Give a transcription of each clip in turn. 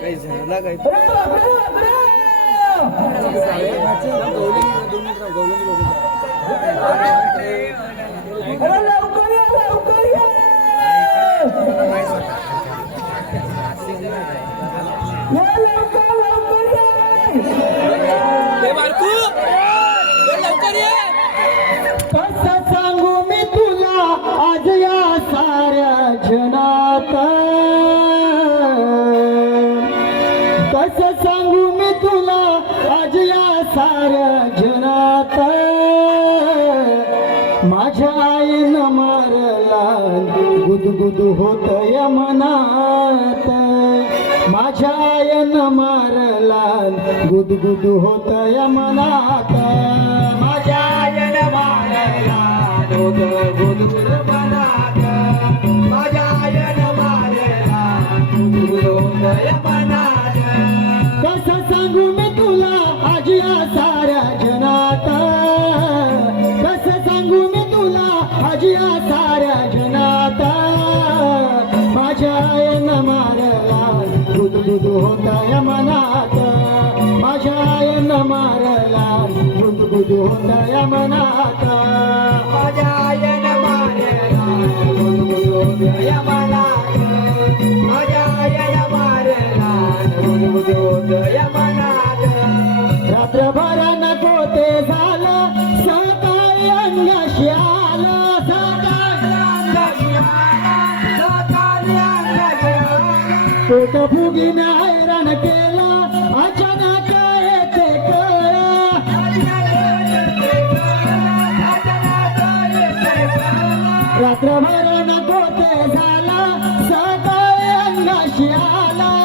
काही झाला काही कसं सांगू मी तुला आज या साऱ्या जनात, कसं सांगू मी तुला आज या साऱ्या जनात, माझ्या आईनं मारला गुदगुद होतय मनात, माझ्या आईनं मारला गुदगुद होतय मनात, माझ्या आईनं मारला गुदगुद मनात, माझ्या आईनं मारला गुदगुद होतय मनात, कसं सांगू मी तुला आज या साऱ्या जनात, कसं सांगू मी तुला आज या साऱ्या जनात, माझ्या आईनं मारला गुदगुद होतय मनात, माझ्या आईनं मारला गुदगुद होतय मनात, माझ्या आईनं मारला गुदगुद होतय मनात, माझ्या आईनं मारला गुदगुद होतय मनात, रात्रभर नको ते झालं सकाळी अंगाशी आलं, सकाळी अंगाशी आलं, सकाळी अंगाशी आलं, पोट फुगीने हैराण केलं अचानक येते कळ, रात्रभर नको ते झालं सकाळी अंगाशी आलं,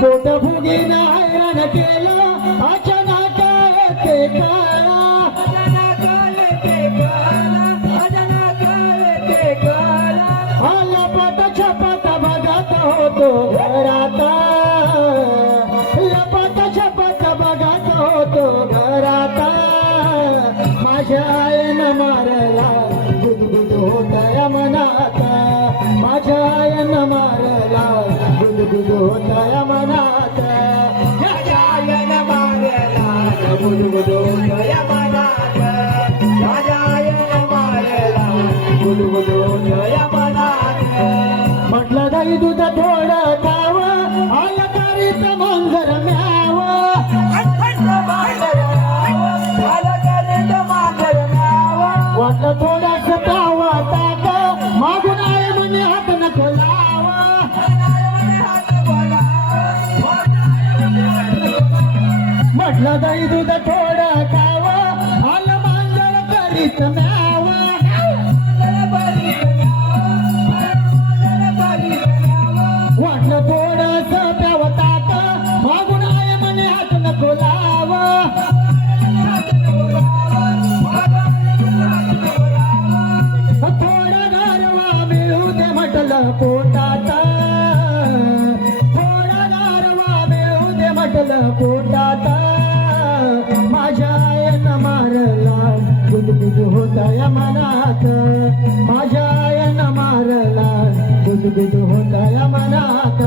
पोट फुगीने हैराण केलं अचानक येते कळ, लपत छपत बघत होतो घरात, लपत छपत बघत होतो घरात, माझ्या आईनं मारला गुदगुद होतय मनात, माझ्या आईनं मारला गुदगुद होतय मनात, माझ्या आईनं मारला गुदगुद होतय मनात, माझ्या आईनं मारला गुदगुद होतय मनात, म्हटलं दही दूध थोडं खाव आय करीत मांजर म्याव, वाटलं थोडंसं प्यावा ताक मागून आय म्हणे हात नको लावा, म्हटलं दही दूध थोडं खाव आलं मांजर करीत म्याव, वाटलं थोडंसं प्यावं ताक मागून आय म्हणे हात नको लावा, थोडा गारवा मिळू दे म्हटलं पोटात, थोडा गारवा मिळू दे म्हटलं पोटात, माझ्या आईनं मारला गुदगुद होतय मनात, माझ्या आईनं मारला गुदगुद होतय मनात,